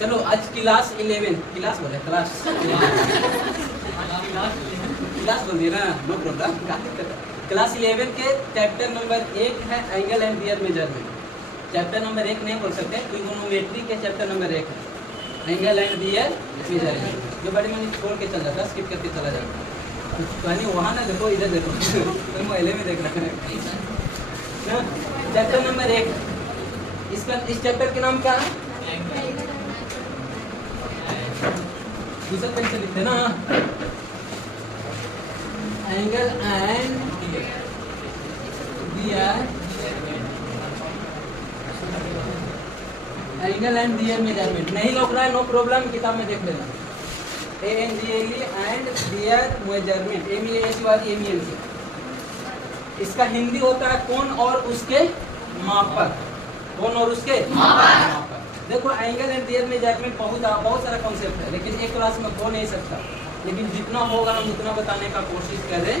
चलो आज class 11 class बोले क्लास क्लास बोल दिया ना, नो प्रॉब्लम। क्लास 11 के चैप्टर नंबर 1 है angle and rear measurement. Chapter number 1 नहीं बोल सकते, ट्रिगोनोमेट्री के चैप्टर नंबर 1 है एंगल एंड रियर मेजरमेंट। जो बड़ी मनी छोड़ के चल जाता, स्किप करके चला जाता, कहानी वहाँ ना देखो इधर देखो तो मोबाइल में देख रहा है। चैप्टर नंबर 1, इसका इस चैप्टर के नाम क्या है? दूसरा पेन से लिखते ना, angle and rear angle and rear measurement. नहीं लौक रहा है, नो प्रॉब्लम, किताब में देख लेना। And rear measurement, MEAC। इसका हिंदी होता है कोण और उसके मापक। कोण और उसके मापक। देखो एंगल एंड रियर मेजरमेंट बहुत सारा कॉन्सेप्ट है, लेकिन एक क्लास में हो नहीं सकता, लेकिन जितना होगा हम उतना बताने का कोशिश करें।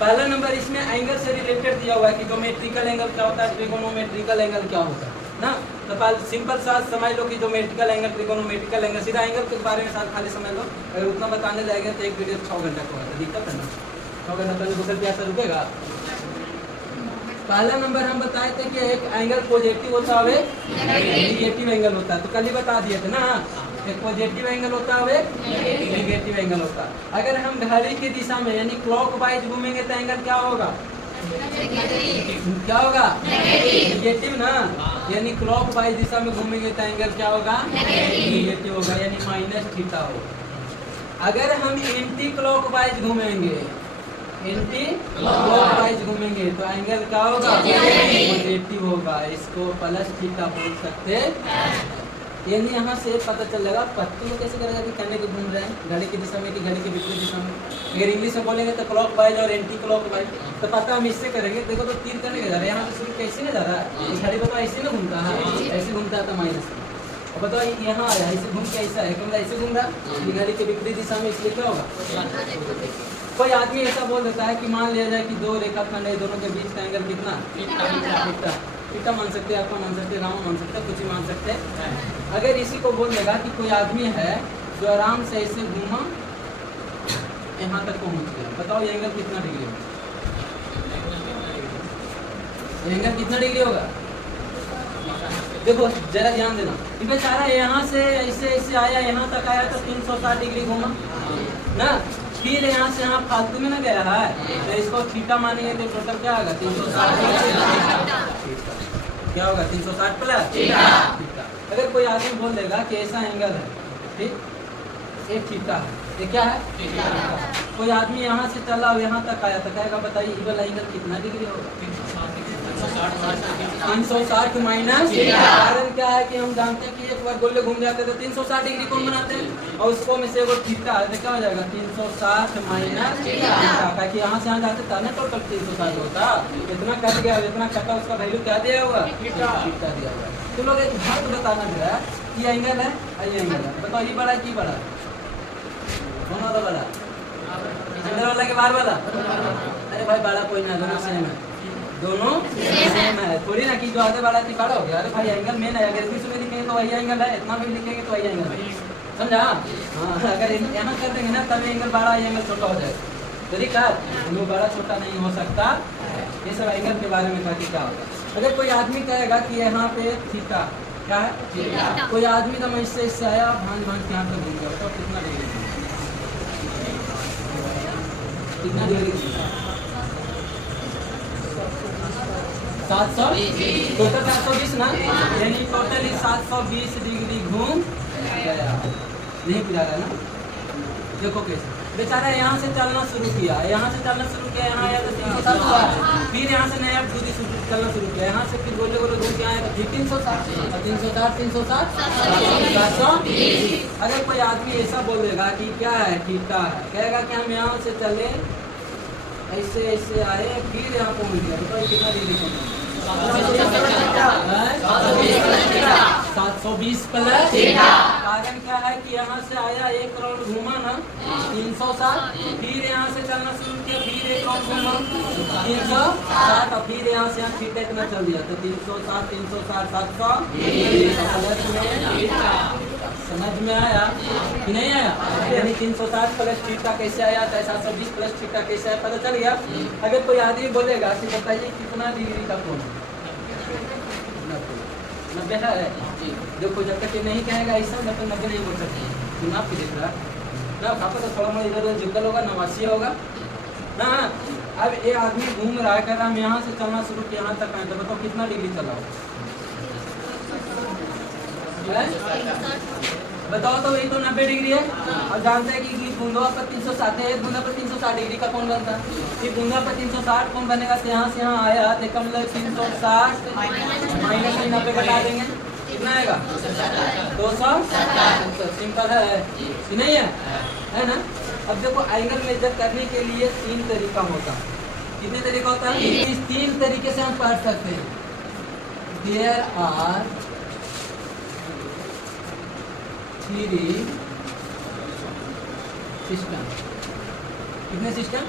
पहला नंबर इसमें एंगल से रिलेटेड दिया हुआ है कि ज्योमेट्रिकल एंगल क्या होता है, ट्रिगोनोमेट्रिकल एंगल क्या होता है ना। तो सिंपल सा समझ लो कि ज्योमेट्रिकल एंगल, ट्रिगोनोमेट्रिकल एंगल, सीधा एंगल के बारे में साथ खाली समझ लो। अगर उतना बताने जाएगा तो एक वीडियो 6 घंटा का होगा, दिक्कत है ना। 6 घंटा पहले दूसरे प्यासा रुकेगा। पहला नंबर हम बताए थे कि एक एंगल पॉजिटिव होता है, नेगेटिव एंगल होता है, तो कल ही बता दिए थे ना। एक पॉजिटिव एंगल होता है, नेगेटिव एंगल होता है। अगर हम घड़ी की दिशा में यानी क्लॉकवाइज घूमेंगे तो एंगल क्या होगा? क्या होगा? नेगेटिव ना। यानी क्लॉकवाइज दिशा में घूमेंगे तो एंगल क्या होगा? नेगेटिव होगा, यानी -θ होगा। अगर हम एंटी क्लॉकवाइज घूमेंगे, एंटी क्लॉकवाइज घूमेंगे तो एंगल क्या होगा? पॉजिटिव होगा। इसको +θ बोल सकते हैं। यानी यहाँ से पता चल जाएगा पत्तों को कैसे करेगा कि कहने को घूम रहे हैं घड़ी की दिशा में कि घड़ी के विपरीत दिशा में। अगर इंग्लिश में बोलेंगे तो क्लॉकवाइज और एंटी क्लॉकवाइज, तो पता हम इससे करेंगे। देखो तो तीर करने जा रहा है, यहाँ से शुरू कैसे नहीं जा रहा है, घड़ी बताओ ऐसे ना घूमता है, ऐसे घूमता है तो माइनस। और बताओ यहाँ आया ऐसे घूम के ऐसा है, मतलब ऐसे घूम रहा है घड़ी के विपरीत दिशा में, इसलिए क्या होगा? कोई आदमी ऐसा बोल देता है कि मान लिया जाए कि 2 रेखाखंड है, दोनों के बीच का एंगल कितना? थीटा मान सकते हैं, आपका मान सकते हैं, राम मान सकते हैं, कुछ ही मान सकते हैं। अगर इसी को बोल देगा कि कोई आदमी है जो आराम से ऐसे घूमा यहाँ तक पहुँच गया, बताओ ये एंगल कितना डिग्री होगा? एंगल कितना डिग्री होगा? देखो जरा ध्यान देना, कि बेचारा यहाँ से ऐसे ऐसे आया, यहाँ तक आया तो 360 डिग्री घूमा ना। फिर यहाँ से यहाँ फालतू में ना गया है, तो इसको थीटा मानेंगे तो टोटल क्या होगा? 360 क्या होगा? 360 प्लस थीटा। अगर कोई आदमी बोल देगा कि ऐसा एंगल है, ठीक, एक थीटा है, ये क्या है? कोई आदमी यहाँ से चला यहाँ तक आया तो कहेगा बताइए ये वाला एंगल कितना डिग्री होगा? 360 माइनस। कारण क्या है कि हम जानते हैं कि एक बार गोले घूम जाते तो 360 डिग्री कौन बनाते हैं, और उसको में से वो थीटा है तो क्या हो जाएगा? 360 माइनस थीटा। ताकि यहाँ से यहाँ जाते था ना टोटल 360 होता, इतना कट गया, इतना कटा, उसका वैल्यू क्या दिया हुआ? थीटा दिया हुआ। तो लोग एक बात बताना है, ये एंगल है, ये एंगल है, बताओ ये बड़ा की बड़ा? कौन वाला बड़ा? अंदर वाला के बाहर वाला? अरे भाई बड़ा कोई ना, दोनों सेम है, दोनों सेम है। थोड़ी ना कि जो आगे वाला थी बड़ा हो गया। अरे भाई एंगल मेन है, अगर इसमें लिखेंगे तो वही एंगल है, इतना भी लिखेंगे तो वही एंगल है, समझा? हाँ, अगर यहाँ कर देंगे ना तब एंगल बड़ा, एंगल छोटा हो जाएगा। तो दिक्कत वो बड़ा छोटा नहीं हो सकता। ये सब एंगल के बारे में था कि क्या होगा। अगर कोई आदमी कहेगा कि यहाँ पे थीटा क्या है, कोई आदमी तो मैं इससे आया भांज भांज के यहाँ तक घूम गया, तो कितना डिग्री? कितना डिग्री? 720, टोटल 720 ना, यानी टोटल 720 डिग्री घूम गया। नहीं पूरा रहा ना। देखो कैसे बेचारा यहाँ से चलना शुरू किया, यहाँ से चलना शुरू किया, यहाँ आया तो 360 हुआ, फिर यहाँ से नया दूरी चलना शुरू किया, यहाँ से फिर गोले गोले घूम के आया तो 360। अगर कोई आदमी ऐसा बोल देगा कि क्या है? थीटा है, कहेगा कि हम यहाँ से चले ऐसे ऐसे आए फिर यहाँ पहुँच गया, तो कितना डिग्री पहुँचा? 720 प्लस। कारण क्या है कि यहाँ से आया 1 राउंड घूमा ना 360, फिर यहाँ से चलना शुरू किया, फिर 1 राउंड घूमा 360, और फिर यहाँ से यहाँ थीटा इतना चल दिया तो 360 700 समझ में आया कि नहीं आया? यानी 360 प्लस थीटा कैसे आया, 720 प्लस थीटा कैसे आया, पता चल गया? अगर कोई आदमी बोलेगा कि बताइए कितना डिग्री का कोण है, 90 है। देखो जब तक ये नहीं कहेगा ऐसा, जब तक 90 नहीं बोल सकते। दिमाग की देख रहा ना, खापा तो थोड़ा मोड़ा इधर उधर जुगल होगा, 89 होगा ना। अब ये आदमी घूम रहा है, कह रहा हम यहाँ से चलना शुरू किया यहाँ तक आए, तो बताओ कितना डिग्री चला हो? बताओ तो, वही तो 90 डिग्री है। और जानते हैं कि बूंदा पर 360 है, बूंदा पर 360 डिग्री का कौन बनता है? ये बूंदा पर 360 कौन बनेगा? तो यहाँ से यहाँ आया, देखा मतलब 360 माइनस 90 घटा देंगे, कितना आएगा? 270। सिंपल है कि नहीं है ना? अब देखो एंगल मेजर करने के लिए 3 तरीका होता है। कितने तरीका होता है? इस 3 तरीके से हम पढ़ सकते हैं। There are 3 system. कितने सिस्टम?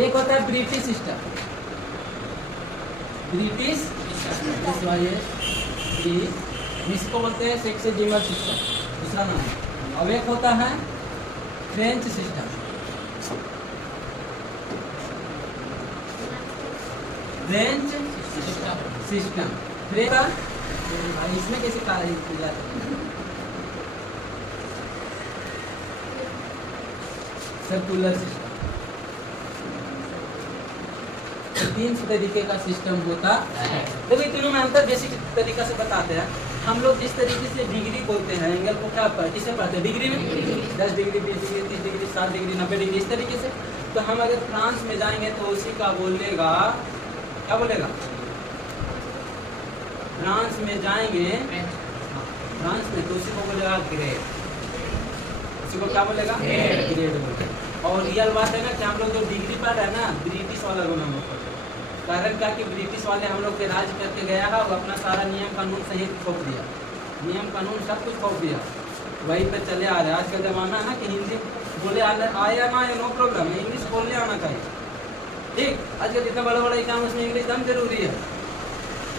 एक होता है ब्रिटिश सिस्टम, ब्रिटिश इसको बोलते हैं सेक्सेजिमल सिस्टम, दूसरा नाम है। और एक होता है फ्रेंच सिस्टम, फ्रेंच सिस्टम। इसमें कैसे कार्य किया जाता है? Circular system. 3 तरीके का सिस्टम होता है। देखो तीनों में अंतर बेसिक तरीका से बताते हैं। हम लोग जिस तरीके से डिग्री बोलते हैं एंगल को क्या किससे पढ़ते हैं? डिग्री में 10 degree 20 degree 30 degree 60 degree 90 degree इस तरीके से। तो हम अगर फ्रांस में जाएंगे तो उसी का बोलेगा, क्या बोलेगा? फ्रांस में जाएंगे, फ्रांस में तो उसी को बोलेगा ग्रेड, उसी को क्या बोलेगा? ग्रेड बोलेगा। और रियल बात है ना कि हम लोग जो डिग्री पढ़ रहे हैं ना, ब्रिटिश वाला को नाम होता है। कारण क्या कि ब्रिटिश वाले हम लोग पे राज करके गया है, वो अपना सारा नियम कानून सहित थोप दिया, नियम कानून सब कुछ थोप दिया, वही पे चले आ रहे हैं। आज का जमाना है ना कि हिंदी बोले आया ना नो प्रॉब्लम, इंग्लिश बोलने आना चाहिए। ठीक, आजकल जितना बड़ा बड़ा एग्जाम उसमें इंग्लिश एकदम जरूरी है।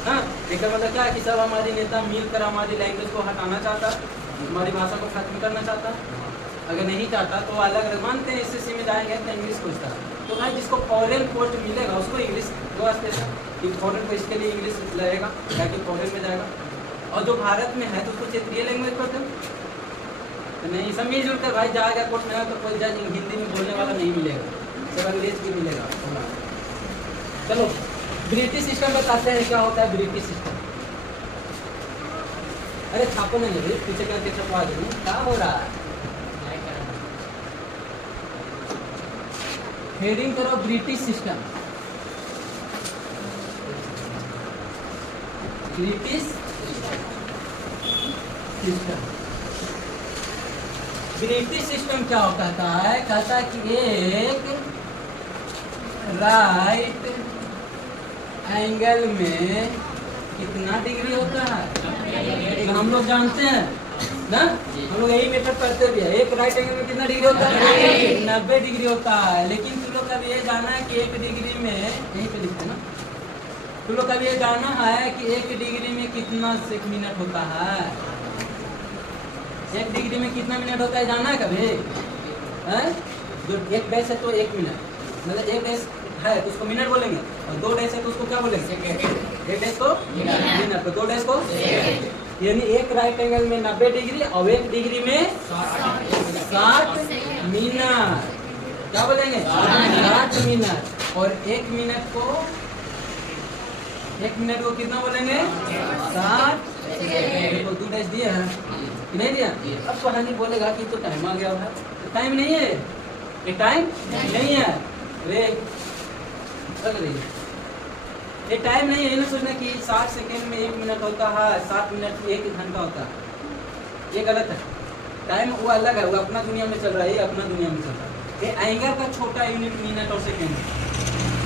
हाँ, इसका मतलब क्या है कि सब हमारी नेता मिलकर हमारी लैंग्वेज को हटाना चाहता, हमारी भाषा को खत्म करना चाहता। अगर नहीं चाहता तो अलग अलग मानते हैं, एसएससी में जाएंगे तो इंग्लिश पूछता है। तो भाई जिसको फॉरेन पोस्ट मिलेगा उसको इंग्लिश दो स्पेशल कि फॉरेन पोस्ट के लिए इंग्लिश लगेगा, ताकि फॉरेन में जाएगा। और जो भारत में है तो उसको क्षेत्रीय लैंग्वेज पढ़ते तो नहीं, सब मिलजुल कर भाई जाएगा कोर्ट में तो कोई जज हिंदी में बोलने वाला नहीं मिलेगा, सब अंग्रेज भी मिलेगा। चलो ब्रिटिश सिस्टम बताते हैं क्या होता है ब्रिटिश सिस्टम। अरे छापो नहीं है पीछे करके छपवा दे, क्या हो रहा है? हेडिंग करो British system, British system. British system क्या कहता है? कहता है कि एक राइट एंगल में कितना डिग्री होता है? हम लोग जानते हैं ना, हम लोग यही मेथड पढ़ते भी है। एक राइट एंगल में कितना डिग्री होता है? 90 डिग्री होता है। लेकिन तुम लोग का ये जानना है कि 1 डिग्री में, यहीं पे लिखते ना, तुम लोग का ये जानना है कि 1 डिग्री में कितना मिनट होता है? 1 डिग्री में कितना मिनट होता है जानना है कभी? जो 1 डैश है तो 1 मिनट, मतलब 1 डैश है तो उसको मिनट बोलेंगे, और 2 डैश है तो उसको क्या बोलेंगे? 1 डैश को मिनट, तो 2 डैश को। यानी एक राइट एंगल में 90 डिग्री और 1 डिग्री में 60 मिनट, क्या बोलेंगे? 60 मिनट। और 1 मिनट को कितना बोलेंगे? 60। देखो 2 डैश दिया है कि नहीं दिया? अब तो हानि बोलेगा कि तो टाइम आ गया है। टाइम नहीं है, ये टाइम नहीं है रे, ये टाइम नहीं है ना। सोचना कि 60 सेकेंड में 1 मिनट होता है, 7 मिनट में 1 घंटा होता है, ये गलत है। टाइम वो अलग है, वो अपना दुनिया में चल रहा है, ये अपना दुनिया में चल रहा है। ये एंगल का छोटा यूनिट मिनट और सेकेंड है।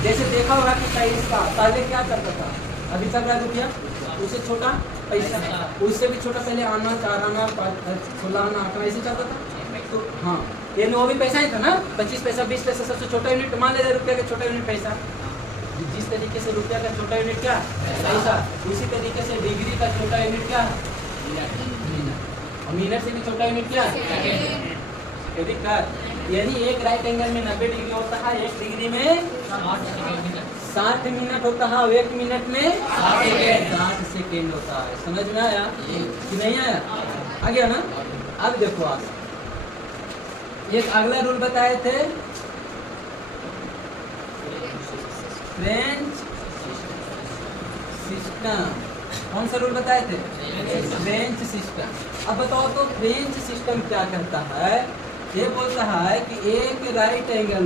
जैसे देखा होगा कि साइज का पहले क्या चलता था, अभी चल रहा है रुपया, उससे छोटा पैसा, उससे भी छोटा पहले आना 4 आना 16 आना 8 आना ऐसे चलता था। तो हाँ, ये वो भी पैसा ही था ना, 25 पैसा 20 पैसा सबसे छोटा यूनिट मान ले, रुपया का छोटा यूनिट पैसा। जिस तरीके से रुपया का छोटा यूनिट क्या पैसा, उसी तरीके से डिग्री का छोटा यूनिट क्या मिनट। और मिनट से भी छोटा यूनिट क्या ये दिक्कत। यानी एक राइट एंगल में 90 डिग्री होता है, 1 डिग्री में 60 मिनट होता है, और 1 मिनट में 60 सेकेंड होता है। समझ में आया कि नहीं आया? आ गया ना? अब देखो आप एक अगला रूल बताए थे, फ्रेंच सिस्टम। कौन सा रूल बताए थे? French system. अब बताओ तो फ्रेंच सिस्टम क्या करता है? ये बोलता है कि एक राइट एंगल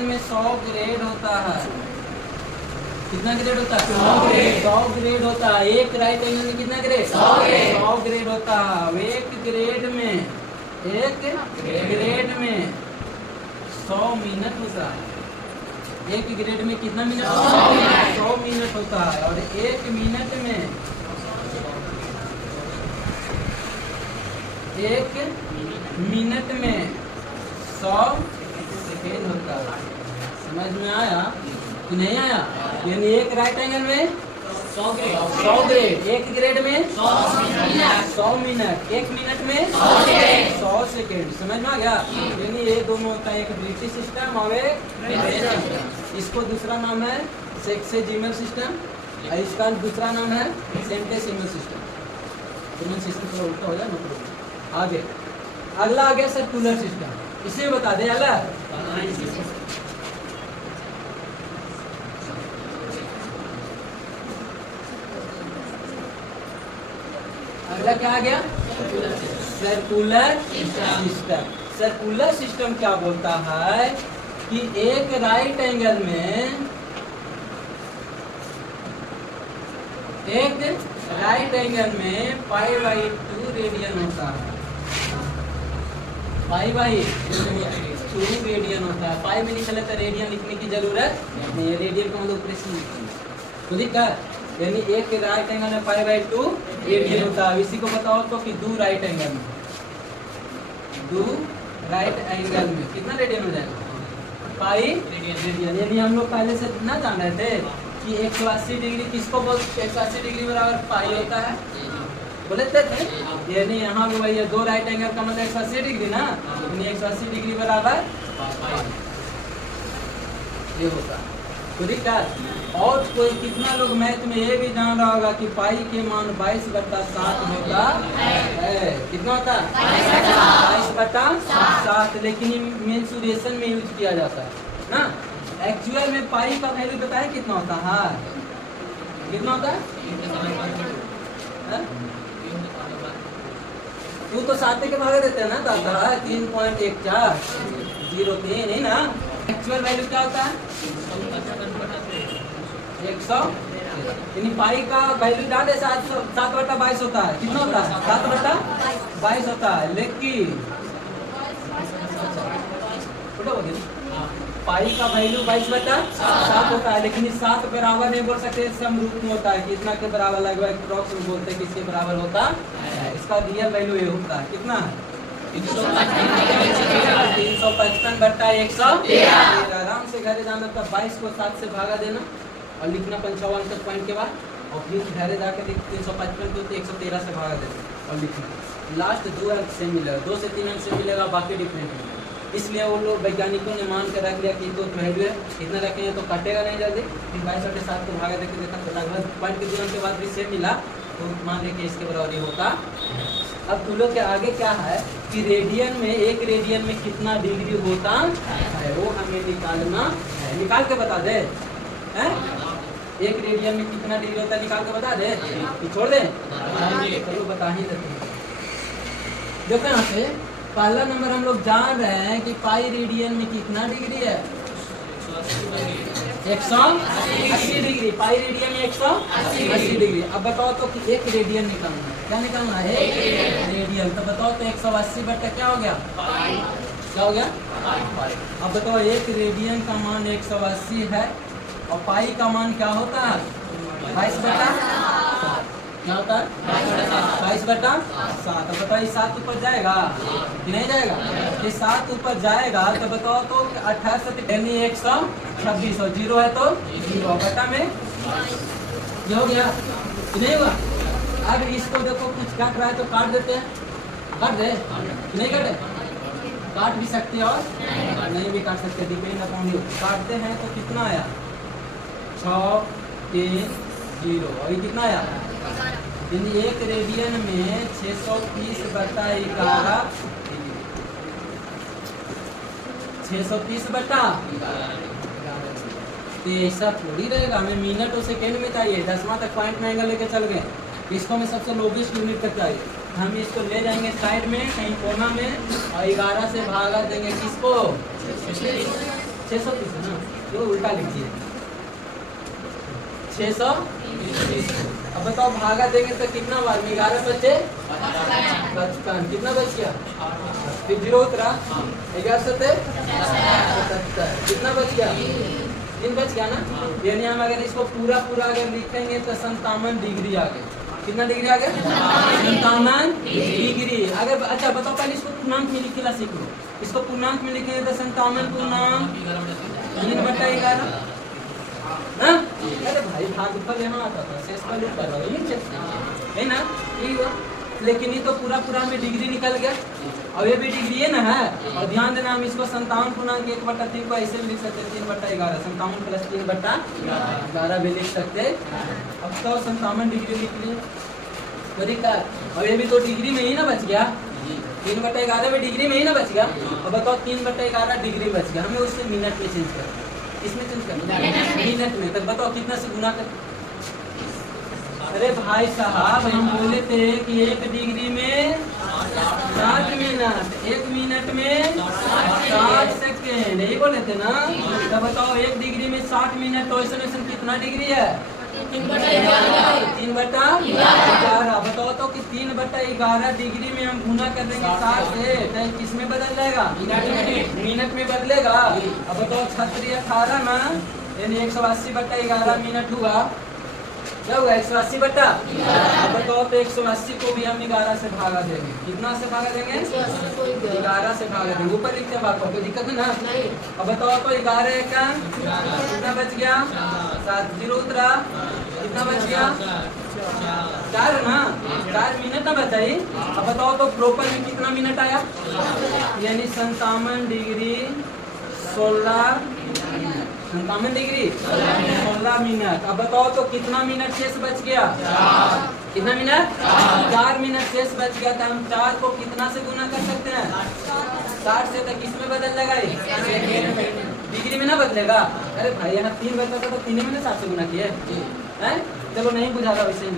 में 100 ग्रेड होता है। कितना ग्रेड होता है? 100 ग्रेड होता है। एक राइट एंगल में कितना ग्रेड? 100 ग्रेड होता है। एक ग्रेड में 100 मिनट होता है। एक ग्रेड में कितना मिनट? 100 मिनट होता है। और 1 मिनट में 100 सेकेंड होता है। समझ में आया कि नहीं आया? यानी एक राइट एंगल में 100 ग्रेड, एक ग्रेड में 100 मिनट, 1 मिनट में 100 सेकेंड। समझ में आ गया? यानी ये दोनों होता है, एक ब्रिटिश सिस्टम और एक फ्रेंच सिस्टम। इसको दूसरा नाम है सेक्सेजिमल सिस्टम, और इसका दूसरा नाम है सेंटेसिमल सिस्टम। सिमल सिस्टम थोड़ा उल्टा हो जाए मतलब। आगे अगला आ गया सर्कुलर सिस्टम। इसे बता दे अगला। अगला क्या आ गया? Circular system. सर्कुलर सिस्टम क्या बोलता है कि एक राइट एंगल में π/2 रेडियन होता है। π/2 रेडियन होता है। पाई में लिखा लेता है, रेडियन लिखने की जरूरत नहीं है। रेडियन का मतलब प्रेशन लिखते हैं तो दिखा। यानी एक राइट एंगल में π/2 रेडियन होता है। इसी को बताओ तो कि 2 राइट एंगल में कितना रेडियन हो जाएगा? Pi radian. यानी हम लोग पहले से ना जान रहे थे कि 180 डिग्री किसको बोलते? 180 डिग्री बराबर पाई होता है, बोले थे। यानी यहाँ भी वही है, 2 राइट एंगल का मतलब 180 डिग्री ना। यानी 180 डिग्री बराबर ये होता है। तो दिक्कत। और कोई कितना लोग मैथ में ये भी जान रहा होगा कि पाई के मान 22/7 होता है। कितना होता है? 22/7। लेकिन मेंसुरेशन में यूज किया जाता है ना। एक्चुअल में पाई का वैल्यू पता है कितना होता है? कितना होता है? तू तो 7 के भाग देते हैं ना दादा। 3.1403 है ना। एक्चुअल वैल्यू क्या होता है? 100। यानी पाई का वैल्यू डाले 7/22 होता है। कितना होता है? 7/22 होता है। लेकिन पाई का वैल्यू 22/7 होता है। लेकिन 7 बराबर नहीं बोल सकते, समरूप में होता है। कितना के बराबर लगभग अप्रॉक्स में बोलते हैं किसके बराबर होता है। इसका रियल वैल्यू ये होता है। कितना है? 355/113। आराम से घरे जाना था। 22 को 7 से भागा देना और लिखना 55 तक पॉइंट के बाद, और फिर घरे जाकर 355 को 113 से भागा देना और लिखना। लास्ट 2 अंक से मिलेगा, 2 से 3 अंक से मिलेगा, बाकी डिफरेंट है। इसलिए वो लोग वैज्ञानिकों ने मान कर रख लिया कि तो वैल्यू है, इतना रखेंगे तो काटेगा नहीं जल्दी। फिर 22/7 को भागा देकर देखा तो लगभग पॉइंट के 2 अंक के बाद भी सेम मिला, तो मान लें कि इसके बराबर ही होता। अब तुम लोग के आगे क्या है कि रेडियन में, 1 रेडियन में कितना डिग्री होता है वो हमें निकालना है। निकाल के बता दे। 1 रेडियन में कितना डिग्री होता है निकाल के बता दे कि छोड़ दे? चलो बता ही देते हैं। देखो यहाँ पे पहला नंबर हम लोग जान रहे हैं कि पाई रेडियन में कितना डिग्री है? 180 डिग्री। पाई रेडियन में 180 डिग्री। अब बताओ तो कि 1 रेडियन निकालना है। क्या निकालना है? 1 रेडियन। तो बताओ तो 180 बटा क्या हो गया? क्या हो गया? अब बताओ 1 रेडियन का मान 180 है और पाई का मान क्या होता है? 22/7। क्या होता है? 22/7। अब बताओ 7 ऊपर जाएगा कि नहीं जाएगा? ये 7 ऊपर जाएगा तो बताओ तो 28 यानी 126 और 0 है तो 0 बटा में ये हो गया कि नहीं हुआ? अब इसको देखो कुछ काट रहा है तो काट देते हैं, काट दे कि नहीं काटे? काट भी सकते हैं और नहीं भी काट सकते, डिपेंड अपॉन यू। काटते हैं तो कितना आया? 6 3 0 और ये कितना आया? यानी एक रेडियन में 630/11 630/11। तो ऐसा थोड़ी रहेगा, हमें मिनट और सेकेंड में चाहिए। 10वां तक पॉइंट में एंगल लेके चल गए, इसको हमें सबसे लोवेस्ट यूनिट तक चाहिए। हम इसको ले जाएंगे साइड में कहीं कोना में और 11 से भागा देंगे किसको? 630 ना, तो उल्टा लिखिए 630। अब बताओ भागा देंगे तो कितना हुआ? 11 बचे 55, कितना बच गया? फिर 0 उतरा, 11 से 77, कितना बच गया? 3 बच गया ना। यानी हम अगर इसको पूरा अगर लिखेंगे तो 57 डिग्री आ गया। कितना डिग्री आ गया? 57 डिग्री। अगर अच्छा बताओ पहले इसको पूर्णांक में लिखेला सीख लो। इसको पूर्णांक में लिखेंगे तो 57 पूर्णांक 3/11। अरे भाई भागफल यहाँ आता था, शेषफल ऊपर है ना, यही हुआ। लेकिन ये तो पूरा में डिग्री निकल गया और ये भी डिग्री है ना है। और ध्यान देना हम इसको 57 पूर्णांक 1/3 को ऐसे भी लिख सकते हैं 3/11, 57 प्लस 3/11 भी लिख सकते। अब तो 57 डिग्री लिख लिए और ये भी तो डिग्री में ही ना बच गया, 3/11 में डिग्री में ही ना बच गया। अब बताओ 3/11 डिग्री बच गया, हमें उससे मिनट में चेंज करना, इसमें चेंज करना मिनट में। तब बताओ कितना से गुना कर? अरे भाई साहब हम बोले थे कि 1 डिग्री में 60 मिनट, 1 मिनट में 60 सेकेंड, यही बोले थे ना। तो बताओ 1 डिग्री में 60 मिनट, तो ऐसा कितना डिग्री है? 3/11। बताओ तो कि 3/11 डिग्री में हम गुना कर देंगे 60 से, तो किसमें बदल जाएगा? मिनट में बदलेगा। अब बताओ 36 18 ना, यानी 180/11 मिनट हुआ। क्या हुआ? 180 अब बताओ तो 180 को भी हम 11 से भागा देंगे। कितना से भागा देंगे? 11 से भागा देंगे। ऊपर लिखते हैं बात, कोई दिक्कत है ना। अब बताओ तो 11 का कितना बच गया? 7 0 उतरा, कितना बच गया? 4 ना, 4 मिनट ना बचा ही। अब बताओ तो प्रॉपर में कितना मिनट आया? यानी 57 डिग्री 16 57 डिग्री 16 मिनट। अब बताओ तो कितना मिनट शेष बच गया? कितना मिनट? 4 मिनट शेष बच गया था। हम 4 को कितना से गुना कर सकते हैं? 60 से। तक किसमें बदल जाएगा? डिग्री में ना बदलेगा। अरे भाई यहाँ 3 बचता था तो 3 में 60 से गुना किए हैं। चलो नहीं बुझा रहा वैसे ही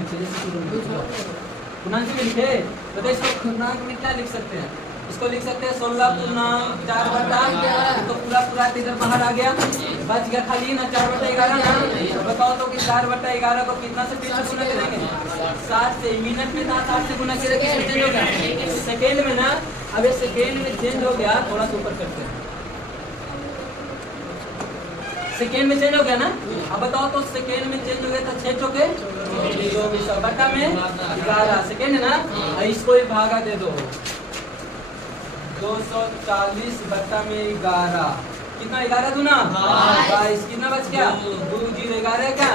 पूर्णांक में लिखे तो इसको पूर्णांक में क्या लिख सकते हैं? इसको लिख सकते हैं 16 पूर्णांक 4/, तो पूरा इधर बाहर आ गया, बच गया खाली ना 4/11 ना। तो बताओ तो कि 4/11 को कितना से फिर से गुना करेंगे? 60 से। मिनट में था 60 से गुना करेंगे, चेंज हो गया सेकेंड में ना। अब ये सेकेंड में चेंज हो गया, थोड़ा सा ऊपर करते हैं, सेकेंड में चेंज हो गया ना। अब बताओ तो सेकेंड में चेंज हो गया तो 6 चौके 24 बटा में 11 सेकेंड है ना। इसको ही भागा दे दो 240 बटा में 11, कितना 11 दूना 22, कितना बच गया? 2 0 11 क्या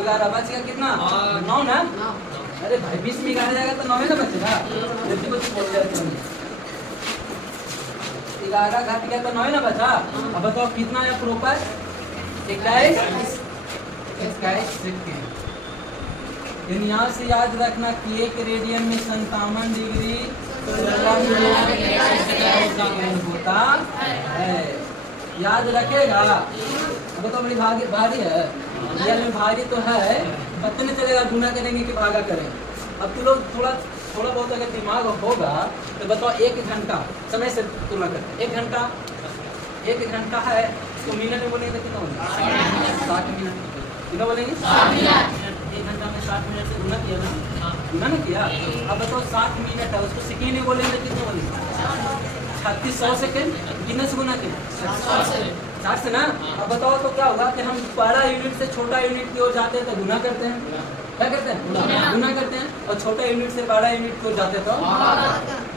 11 बच गया, कितना 9 ना। अरे भाई 20 में 11 जाएगा तो 9 ना बचेगा। 11 घट गया तो 9 ना बचा। अब बताओ कितना है प्रॉपर? 21 सेकेंड। यहाँ से याद रखना कि 1 रेडियन में 57 डिग्री 16 मिनट होता है, याद रखेगा। अब तो बड़ी भारी है, रियल में भारी तो है, पता नहीं चलेगा गुना करेंगे कि भागा करें। अब तुम लोग थोड़ा बहुत अगर दिमाग होगा तो बताओ 1 घंटा समय से तुलना करते। 1 घंटा है, इसको मिनट में बोलेंगे तो कितना होगा? 60 मिनट। कितना बोलेंगे? 1 घंटा में 60 मिनट से गुना किया ना, गुना ना किया। अब बताओ 60 मिनट है, उसको सेकेंड में बोलेंगे तो कितना बोलेंगे? 3600 सेकेंड। कितने से गुना किया? 60 से ना। अब बताओ तो क्या होगा कि हम बड़ा यूनिट से छोटा यूनिट की ओर जाते हैं तो गुना करते हैं। क्या करते हैं? गुना करते हैं। और छोटा यूनिट से बड़ा यूनिट की ओर जाते तो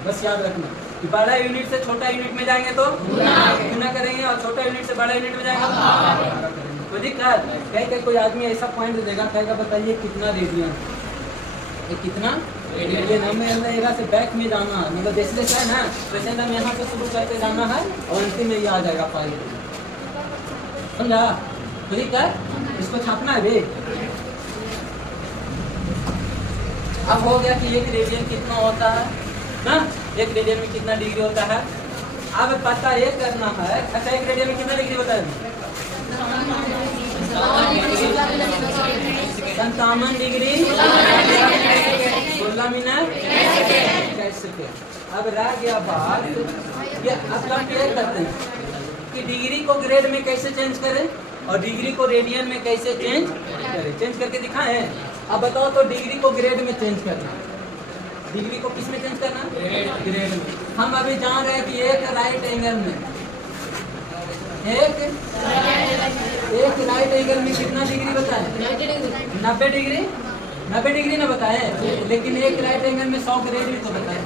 बस याद रखना कि बड़ा यूनिट से छोटा यूनिट में जाएंगे तो गुना करेंगे और छोटा यूनिट से बड़ा यूनिट में जाएंगे तो कोई दिक्कत? कहीं कोई आदमी ऐसा पॉइंट देगा, कहेगा बताइए कितना रेडियन, ये कितना रेडियन, हमें एरा से बैक में जाना है, मतलब जैसे जैसे है ना वैसे हम यहाँ से शुरू करके जाना है और अंतिम में ये आ जाएगा फाइल। समझा? कोई दिक्कत? इसको छापना है भी। अब हो गया कि एक रेडियन कितना होता है ना, एक रेडियन में कितना डिग्री होता है। अब पता ये करना है, अच्छा एक रेडियन में कितना डिग्री होता है? 57 डिग्री 16 मिनट 21 सेकेंड। अब रह गया बात, ये अब कंपेयर करते हैं कि डिग्री को ग्रेड में कैसे चेंज करें और डिग्री को रेडियन में कैसे चेंज करें। चेंज करके दिखाएं। अब बताओ तो डिग्री को ग्रेड में चेंज करना, डिग्री को किस में चेंज करना? ग्रेड में। हम अभी जान रहे हैं कि एक राइट एंगल में एक राइट एंगल में कितना डिग्री बताएं? 90 डिग्री। 90 डिग्री ना बताएं, लेकिन एक राइट एंगल में 100 ग्रेड भी तो बताएं।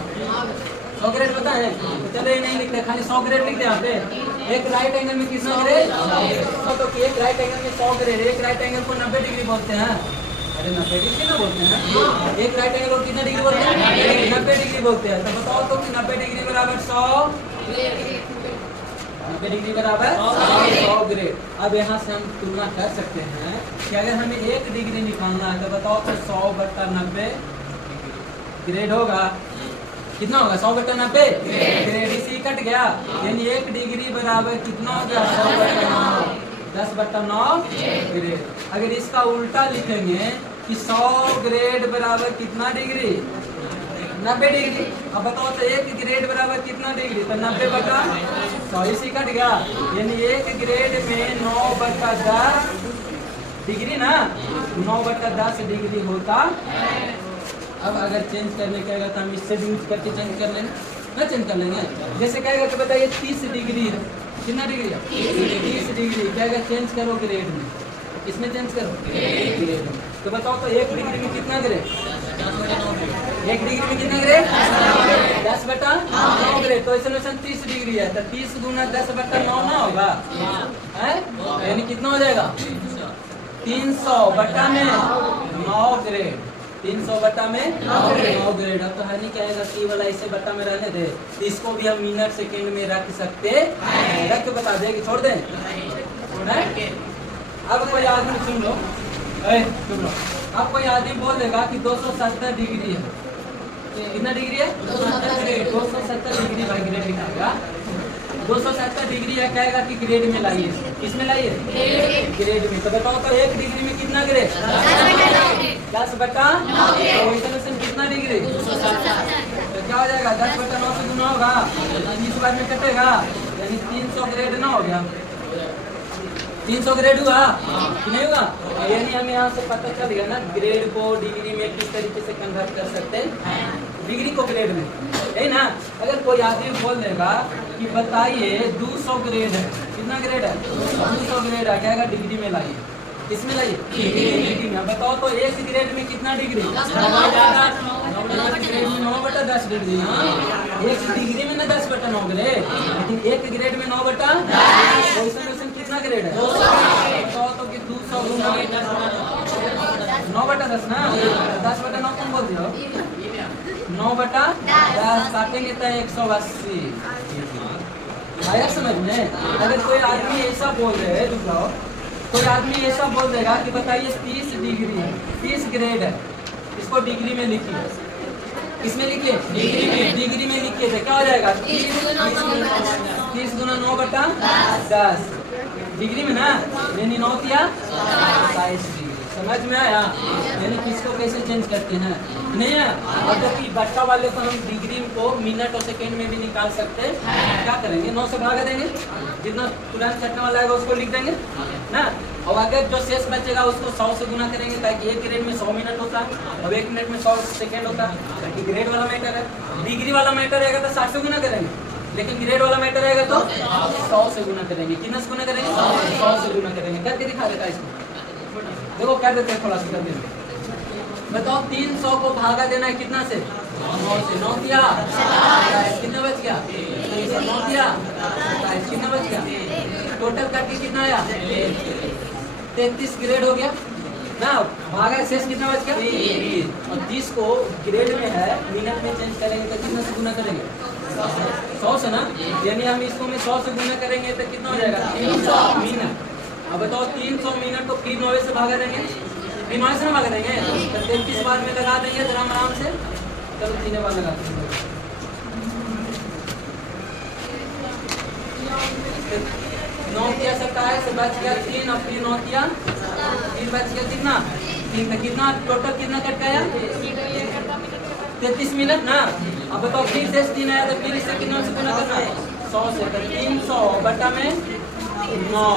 100 ग्रेड बताएं? तो चलो ये नहीं लिखते, खाली 100 ग्रेड लिखते यहाँ पे। एक राइट एंगल में कितना ग्रेड? तो एक राइट एंगल में 100 ग्रेड। एक राइट एंगल को 90 डिग्री बोलते हैं। अरे 90 डिग्री ना बोलते हैं, एक राइट एंगल को कितना डिग्री बोलते हैं? 90 डिग्री बोलते हैं। तो बताओ तो कि 90 डिग्री बराबर 100, 90 डिग्री बराबर 100 ग्रेड। अब यहाँ से हम तुलना कर सकते हैं कि अगर हमें 1 डिग्री निकालना है तो बताओ तो 100/90 ग्रेड होगा। कितना होगा? 100/90 ग्रेड। इसी कट गया, यानी 1 डिग्री बराबर कितना हो गया? 100/9, 10/9 ग्रेड। अगर इसका उल्टा लिखेंगे कि 100 ग्रेड बराबर कितना डिग्री? 90 डिग्री। अब बताओ तो 1 ग्रेड बराबर कितना डिग्री? तो 90/100। इसी कट गया, यानी 1 ग्रेड में 9/10 डिग्री ना, 9/10 डिग्री होता। अब अगर चेंज करने कहेगा तो हम इससे भी यूज करके चेंज कर लेंगे ना, चेंज कर लेंगे। जैसे कहेगा कि बताइए 30 डिग्री है, कितना डिग्री है? 30 डिग्री। कहेगा चेंज करो ग्रेड में, किसमें चेंज करो? ग्रेड में। तो बताओ तो 1 डिग्री में कितना ग्रेड? 1 डिग्री में कितना ग्रेड? 10/9 ग्रेड। तो ऐसे 30 डिग्री है तो 30 गुना 10/9 ना होगा, यानी कितना हो जाएगा? 300/9 ग्रेड। 300/9 ग्रेड। अब तो है नहीं कहेगा कि वाला ऐसे बट्टा में रहने दे, तो इसको भी हम मिनट सेकेंड में रख सकते हैं। रख के बता देंगे, छोड़ दें। अब कोई आदमी सुन लो, सुन लो, अब कोई आदमी बोल देगा कि 270 डिग्री है। कितना डिग्री है? 270 डिग्री भाई ग्रेड लिखाएगा। 270 डिग्री है, कहेगा कि ग्रेड में लाइए। किसमें लाइए? ग्रेड में। तो बताओ तो 1 डिग्री में कितना ग्रेड? 10/9। कितना डिग्री? तो क्या हो जाएगा? 10/9 से गुना होगा, 20 बार में कटेगा, यानी 300 ग्रेड ना हो गया। 300 ग्रेड हुआ कि नहीं हुआ? यानी हमें यहाँ से पता चल गया ना ग्रेड को डिग्री में किस तरीके से कन्वर्ट कर सकते हैं, डिग्री को ग्रेड में, है ना। अगर कोई आदमी बोल देगा कि बताइए 200 ग्रेड है, कितना ग्रेड है? 200 ग्रेड है, कहेगा डिग्री में लाइए। किसमें लाइए? डिग्री में। बताओ तो 1 ग्रेड में कितना डिग्री? 9/10 डिग्री। 1 डिग्री में ना 10/9 ग्रेड, लेकिन 1 ग्रेड में 9/10। कितना ग्रेड है? 200। तो कि 200 गुना 9/10 ना, 10/9 कौन बोल दिया? 9/10 काटेंगे तो 180। आया समझ में? अगर कोई आदमी ऐसा बोल रहे है, रुको, कोई आदमी ऐसा बोल देगा कि बताइए 30 डिग्री है, 30 ग्रेड है, इसको डिग्री में लिखिए। किसमें लिखिए? डिग्री में लिखिए तो क्या हो जाएगा? 30 गुना 9/10 डिग्री में ना, यानी 9 या 27 डिग्री। समझ में आया? यानी किसको कैसे चेंज करते हैं, नहीं है। और जबकि बट्टा वाले को हम डिग्री को मिनट और सेकेंड में भी निकाल सकते हैं। क्या करेंगे? 9 से भागा देंगे, जितना तुरंत कटने वाला है उसको लिख देंगे ना। और अगर जो शेष बचेगा उसको 100 से गुना करेंगे, ताकि 1 ग्रेड में 100 मिनट होता है और 1 मिनट में 100 सेकेंड होता है। ताकि ग्रेड वाला मैटर है, डिग्री वाला मैटर रहेगा तो 60 से गुना करेंगे, लेकिन ग्रेड वाला मैटर रहेगा तो 100 से गुना करेंगे। कितना से गुना करेंगे? 100 से गुना करेंगे। करके दिखा देता है इसको, देखो कर देते हैं, थोड़ा सा कर देते। बताओ 300 को भागा देना है कितना से? 9 से। 9 दिया, कितना बच गया? 9 दिया, कितना बच गया? टोटल करके कितना आया? 33 ग्रेड हो गया ना, भागा शेष कितना बच गया 30, और 30 को ग्रेड में है मिनट में चेंज करेंगे तो कितना से गुना करेंगे 100 से ना, यानी हम इसको में 100 से गुना करेंगे तो कितना हो जाएगा 300 मिनट। अब बताओ 300 मिनट को फिर 9 से भागा देंगे, फिर 9 से ना भागा देंगे तो 33 बार में लगा देंगे जरा आराम से। चलो 3 बार लगाते हैं, 9 किया 27 बच गया 3 और फिर 9 किया फिर बच गया कितना 3, तो कितना टोटल कितना कट गया 33 मिनट ना। अब बताओ फिर से 3 आया तो फिर इससे कितना से गुना करना है 100 से, तो 300 बटा में 9,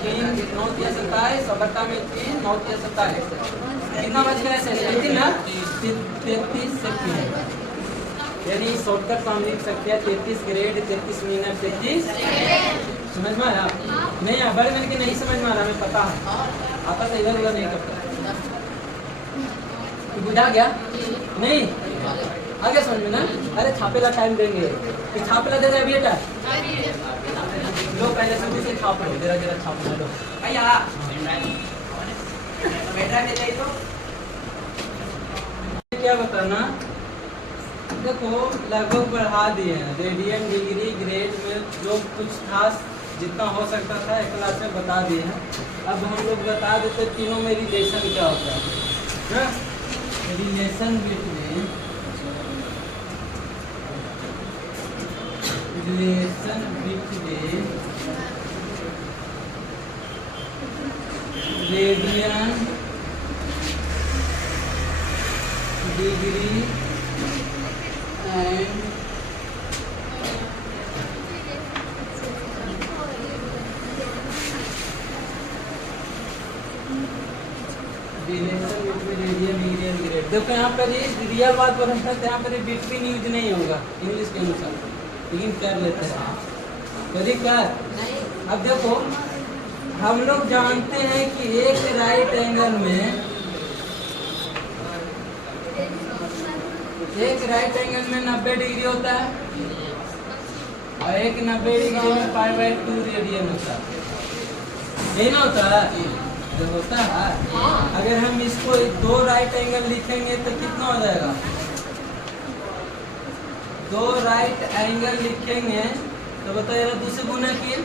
3 9 किया 27 और बटा में 3 9 किया 27, कितना बच गया ऐसे 33 सेकंड। यानी शॉर्टकट तो हम लिख सकते हैं 33 ग्रेड 33 मिनट 33। समझ में आया? नहीं आ बड़े मैंने नहीं समझ में आ रहा, हमें पता है आता तो इधर उधर नहीं करता। बुझा गया नहीं आगे समझ में ना? अरे छापेला टाइम देंगे कि छापेला दे दे अभी बेटा लो, पहले से उसे छाप लो, जरा जरा छाप लो भैया बेटा दे दे। तो क्या बताना, देखो लगभग बढ़ा दिए हैं रेडियन डिग्री ग्रेड में, जो कुछ खास जितना हो सकता था एक क्लास में बता दिए हैं। अब हम लोग बता देते तीनों में रिलेशन क्या होता है ना, relation between radian degree and relation between radian degree and grade. देखो यहाँ पर रियल बात बोलना है, यहाँ पर बिटवीन यूज नहीं होगा इंग्लिश के अनुसार, लेकिन कर लेते हैं कभी कर। अब देखो हम लोग जानते हैं कि एक राइट एंगल में 90 डिग्री होता है और एक 90 डिग्री में π/2 रेडियन होता है, यही ना होता है जो होता है। अगर हम इसको 2 राइट एंगल लिखेंगे तो कितना हो जाएगा, 2 राइट एंगल लिखेंगे तो बताओ यार 2 से गुना किए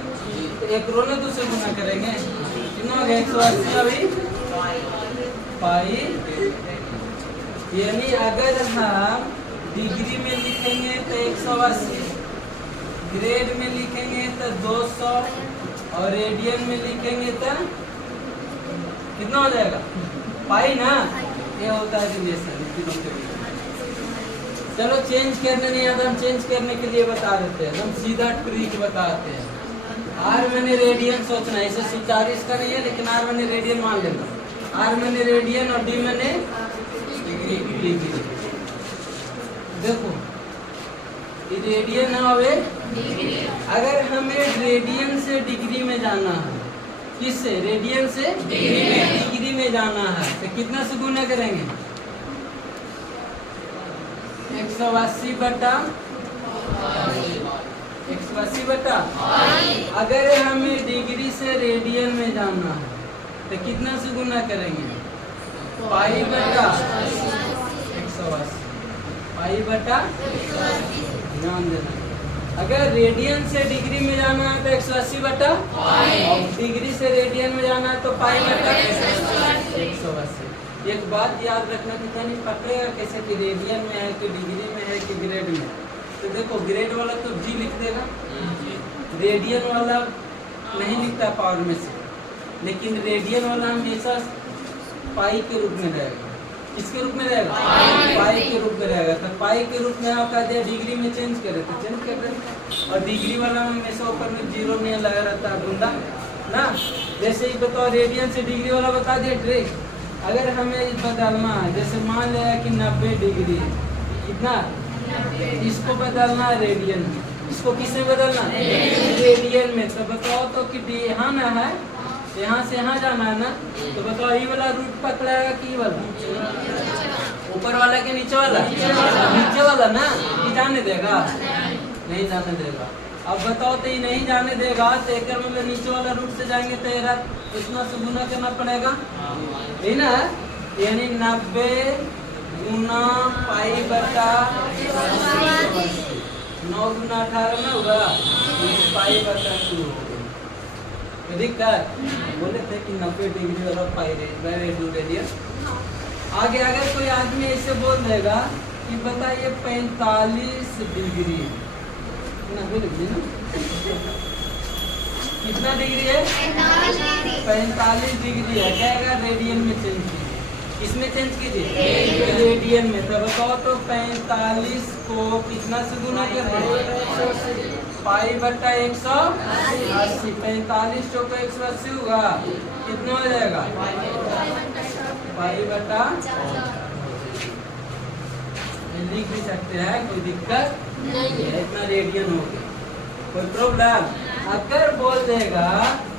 तो एक रो ने 2 से गुना करेंगे कितना हो गया 180 अभी पाई। यानी अगर हम डिग्री में लिखेंगे तो 180, ग्रेड में लिखेंगे तो 200 और रेडियन में लिखेंगे तो कितना हो जाएगा पाई ना। ये होता है रिलेशन तीनों के बीच। चलो चेंज करने नहीं आता, हम चेंज करने के लिए बता देते हैं, हम सीधा ट्रिक बताते हैं। आर मैंने रेडियन सोचना है, इसे सुचारू इसका नहीं है लेकिन आर मैंने रेडियन मान लेना, आर मैंने रेडियन और डी मैंने डिग्री। देखो रेडियन है, अगर हमें रेडियन से डिग्री में जाना है, किससे रेडियन से डिग्री में जाना है तो कितना से गुना करेंगे 180 बटा 180 बटा। अगर हमें डिग्री से रेडियन में जाना है तो कितना से गुना करेंगे पाई बटा 180 पाई बटा। ध्यान देना, अगर रेडियन से डिग्री में जाना है तो 180 बटा और डिग्री से रेडियन में जाना है तो पाई बटा 180। एक बात याद रखना कि क्या नहीं पकड़ेगा कैसे कि रेडियन में है कि डिग्री में है कि ग्रेड में। तो देखो ग्रेड वाला तो जी लिख देगा, रेडियन वाला नहीं लिखता पावर में से, लेकिन रेडियन वाला हमेशा पाई के रूप में रहेगा। किसके रूप में रहेगा पाई के रूप में रहेगा। तो पाई के रूप में आपका दिया डिग्री में चेंज करे तो चेंज कर रहे, और डिग्री वाला में हमेशा ऊपर में 0 नहीं लगा रहता है बूंदा ना। जैसे ही बताओ रेडियन से डिग्री वाला बता दिया ट्रिक। अगर हमें बदलना है, जैसे मान लिया कि 90 डिग्री कितना, इसको बदलना है रेडियन में, इसको किससे बदलना रेडियन में। तो बताओ तो कि यहाँ ना है, यहाँ से यहाँ जाना है ना, तो बताओ ये वाला रूट पकड़ेगा कि वाला ऊपर वाला के नीचे वाला, नीचे वाला ना, ये जाने देगा नहीं जाने देगा। अब बताओ तो ये नहीं जाने देगा तो एक मतलब नीचे वाला रूट से जाएंगे तो इतना से गुना करना पड़ेगा, है ना। यानी 90 गुना पाई बटा 9 गुना 18 ना होगा, पाई बटा 2 दिक्कत। बोले थे कि 90 डिग्री वाला पाई रेडियन। आगे अगर कोई आदमी ऐसे बोल देगा कि बताइए 45 डिग्री ना, कितना डिग्री है? 45 डिग्री है। क्या है? रेडियन में चेंज कीजिए, किसमें चेंज कीजिए? रेडियन में। तो बताओ तो 45 को कितना से गुना कर रहे? पाई बटा 180। 45 चौका 180 होगा, कितना हो जाएगा? पाई बटा लिख भी सकते हैं, कोई दिक्कत नहीं है। इतना रेडियन हो गया, कोई प्रॉब्लम? अगर बोल देगा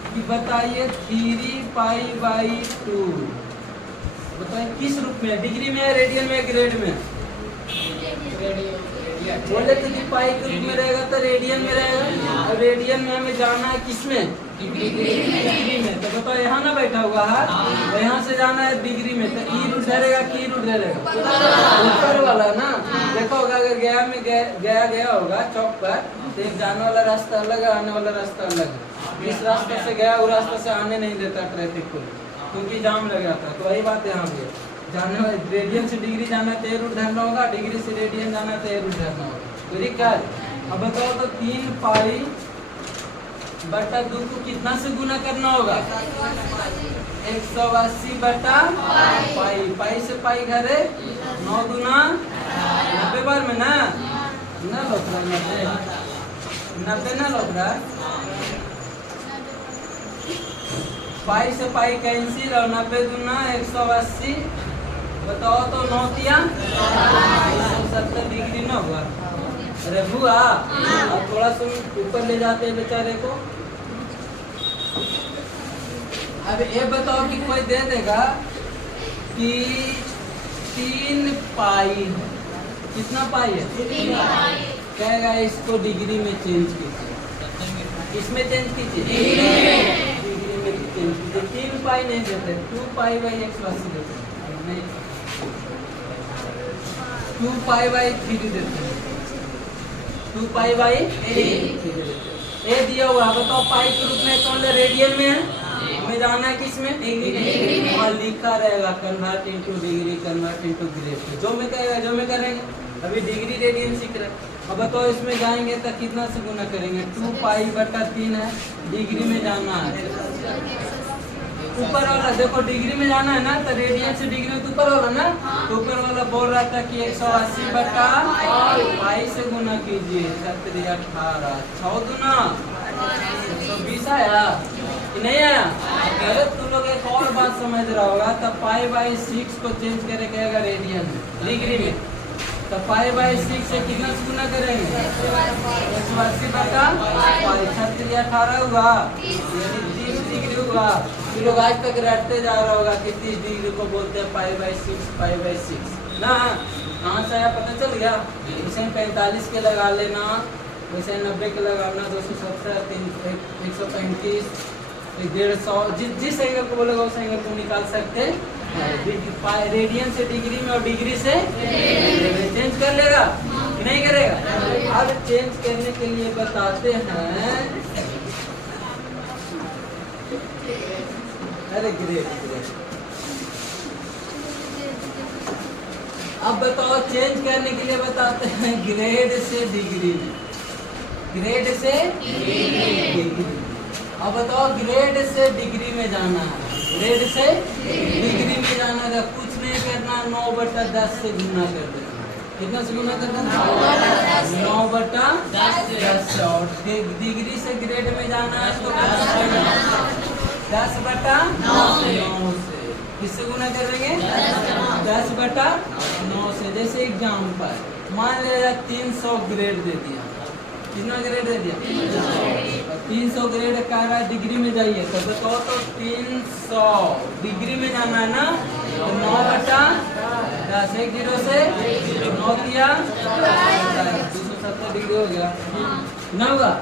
कि बताइए 3 पाई बाई 2, बताइए किस रूप में? डिग्री में, रेडियन में, ग्रेड में? बोले तो कि पाई के रूप में रहेगा तो रेडियन में रहेगा, और रेडियन में हमें जाना है किसमें? डिग्री में। तो बताओ यहाँ ना बैठा हुआ है, तो यहाँ से जाना है डिग्री में, तो ई रूट रहेगा, की रूट रहेगा? ऊपर वाला ना। देखो होगा अगर गया में गया होगा चौक पर, तो एक जाने वाला रास्ता अलग है, आने वाला रास्ता अलग है। इस रास्ते से गया, वो रास्ते से आने नहीं देता ट्रैफिक को, क्योंकि जाम लग जाता है। तो वही बात यहाँ पे जाने वाले रेडियन से डिग्री जाना तो रूट धरना होगा, डिग्री से रेडियन जाना तो रूट धरना होगा। तो दिक्कत। अब बताओ तो 3 पाई बटा 2 को कितना से गुना करना होगा? 180 बटा पाई। पाई से पाई घरे 9 गुना 90 बार में ना लोग 90 ना लोग। पाई से पाई कैंसिल और 90 गुना 180। बताओ तो 9 तिया 170 डिग्री ना हुआ? अरे हुआ। अब थोड़ा सा ऊपर ले जाते हैं बेचारे को। अब ये बताओ कि कोई दे देगा कि 3 पाई, कितना पाई है? कहेगा इसको डिग्री में चेंज कीजिए, इसमें चेंज कीजिए, डिग्री में चेंज कीजिए। 3 पाई नहीं देते, 2 पाई बाई 180 देते हैं, 2 पाई बाई 3 देते हैं, 2 पाई बाई 3 देते हैं। ये दिया हुआ। बताओ पाई के रूप में कौन है? रेडियन में है, हमें जाना है किसमें? डिग्री में। और लिखा रहेगा convert into degree, convert into grade. जो में कहेगा, जो में करेंगे। अभी डिग्री रेडियन सीख रहे हैं। अब बताओ इसमें जाएंगे तो कितना से गुना करेंगे? 2 पाई बटा 3 है, डिग्री में जाना है। ऊपर वाला देखो डिग्री में जाना है ना, तो रेडियन से डिग्री में ऊपर वाला ना, तो ऊपर वाला बोल रहा था कि 180 बटा पाई से गुना कीजिए, 7 18 6 गुना 120 आया कि नहीं आया? अगर तुम लोग एक और बात समझ रहा होगा तो पाई बाई 6 को चेंज करे कहेगा रेडियन में, डिग्री में। तो पाई बाई 6 से कितना से गुना करेंगे? 180 बटा पाई, 7 18 हुआ, यानी 30 डिग्री हुआ। तो लोग आज तक रटते जा रहा होगा कि 30 डिग्री को बोलते हैं पाई बाई 6, पाई बाई 6 ना। कहाँ से आया पता चल गया? इसे 45 के लगा लेना, वैसे 90 के लगाना, 270, 135, 150, जिस एंगल को बोलेगा उस एंगल को निकाल सकते हैं। रेडियन से डिग्री में और डिग्री से चेंज कर लेगा कि नहीं करेगा? अब चेंज करने के लिए बताते हैं। अरे ग्रेट। अब बताओ चेंज करने के लिए बताते हैं ग्रेड से डिग्री में, ग्रेड से डिग्री। अब बताओ ग्रेड से डिग्री में जाना है, ग्रेड से डिग्री में जाना है। कुछ नहीं करना, 9 बटा 10 से गुना कर देना। कितना से गुना करना? 9 बटा 10। और डिग्री से ग्रेड में जाना है तो 10 बटा 9 से। किससे गुना करेंगे? 10 बटा 9 से। जैसे एग्जाम्पल मान लिया 300 ग्रेड दे दिया, कितना ग्रेड दे दिया? 300 ग्रेड का डिग्री में जाइए तो बताओ तो 300 डिग्री में जाना है ना, तो 9 बटा 10, 1 0 से 9 किया 270 डिग्री हो गया। ना होगा।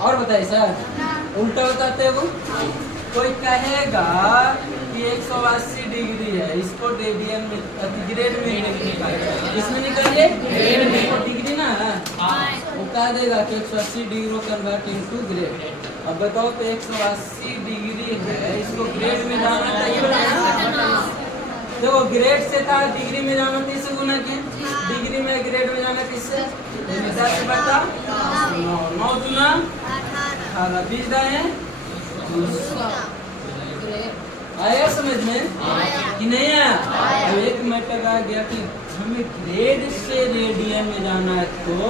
और बताइए सर, उल्टा बताते हो। कोई कहेगा कि 180 डिग्री है, इसको रेडियन में ग्रेड में निकालिए, इसमें निकालिए ग्रेड में डिग्री ना है, वो कह देगा कि 180 डिग्री को कन्वर्ट इनटू ग्रेड। अब बताओ तो 180 डिग्री है, इसको ग्रेड में जाना चाहिए। देखो ग्रेड से था डिग्री में जाना, किससे गुना किए, डिग्री में ग्रेड में जाना किससे, 10 बटा 9, 9 गुना 18, 20 दाएं। आया समझ में कि नहीं आया? अब एक मैटर आ गया कि हमें ग्रेड से रेडियन में जाना है, तो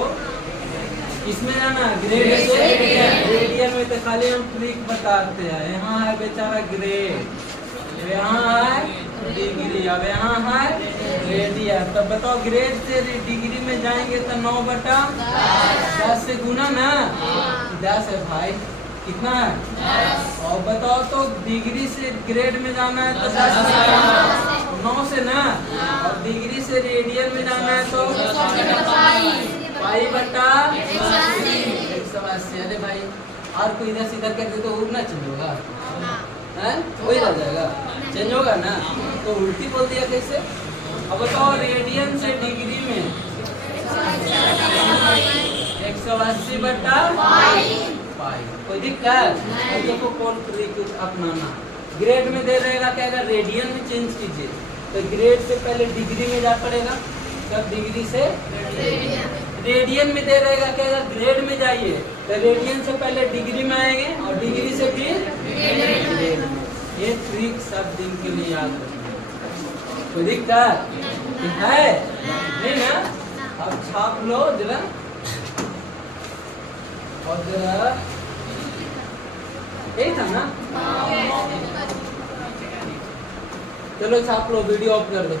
किसमें जाना है, ग्रेड से रेडियन में। तो खाली हम ट्रिक बताते हैं, यहाँ है बेचारा ग्रेड, यहाँ है डिग्री, अब यहाँ है रेडियन। तब बताओ ग्रेड से डिग्री में जाएंगे तो 9 बटा 10 से गुना ना, 10 है भाई, कितना है। और बताओ तो डिग्री से ग्रेड में जाना है तो 10 से 9 से ना, और डिग्री से रेडियन में जाना है तो पाई बटा 180। अरे भाई और कोई इधर सीधा कर दे तो उड़ना चेंज होगा, वही रह जाएगा, चेंज होगा ना। तो उल्टी बोल दिया कैसे। अब बताओ रेडियन से डिग्री में 180 बटा पाई, कोई दिक्कत। देखो कौन ट्रिक अपनाना, ग्रेड में दे रहेगा क्या, अगर रेडियन में चेंज कीजिए तो ग्रेड से पहले डिग्री में जा पड़ेगा, तब डिग्री से रेडियन में दे रहेगा क्या, अगर ग्रेड में जाइए तो रेडियन से पहले डिग्री में आएंगे और डिग्री से फिर ग्रेड में। ये ट्रिक सब दिन के लिए याद रखना, कोई दिक्कत है नहीं ना। अब छाप लो जरा, और जरा यही था ना, चलो छाप लो, वीडियो ऑफ कर दो।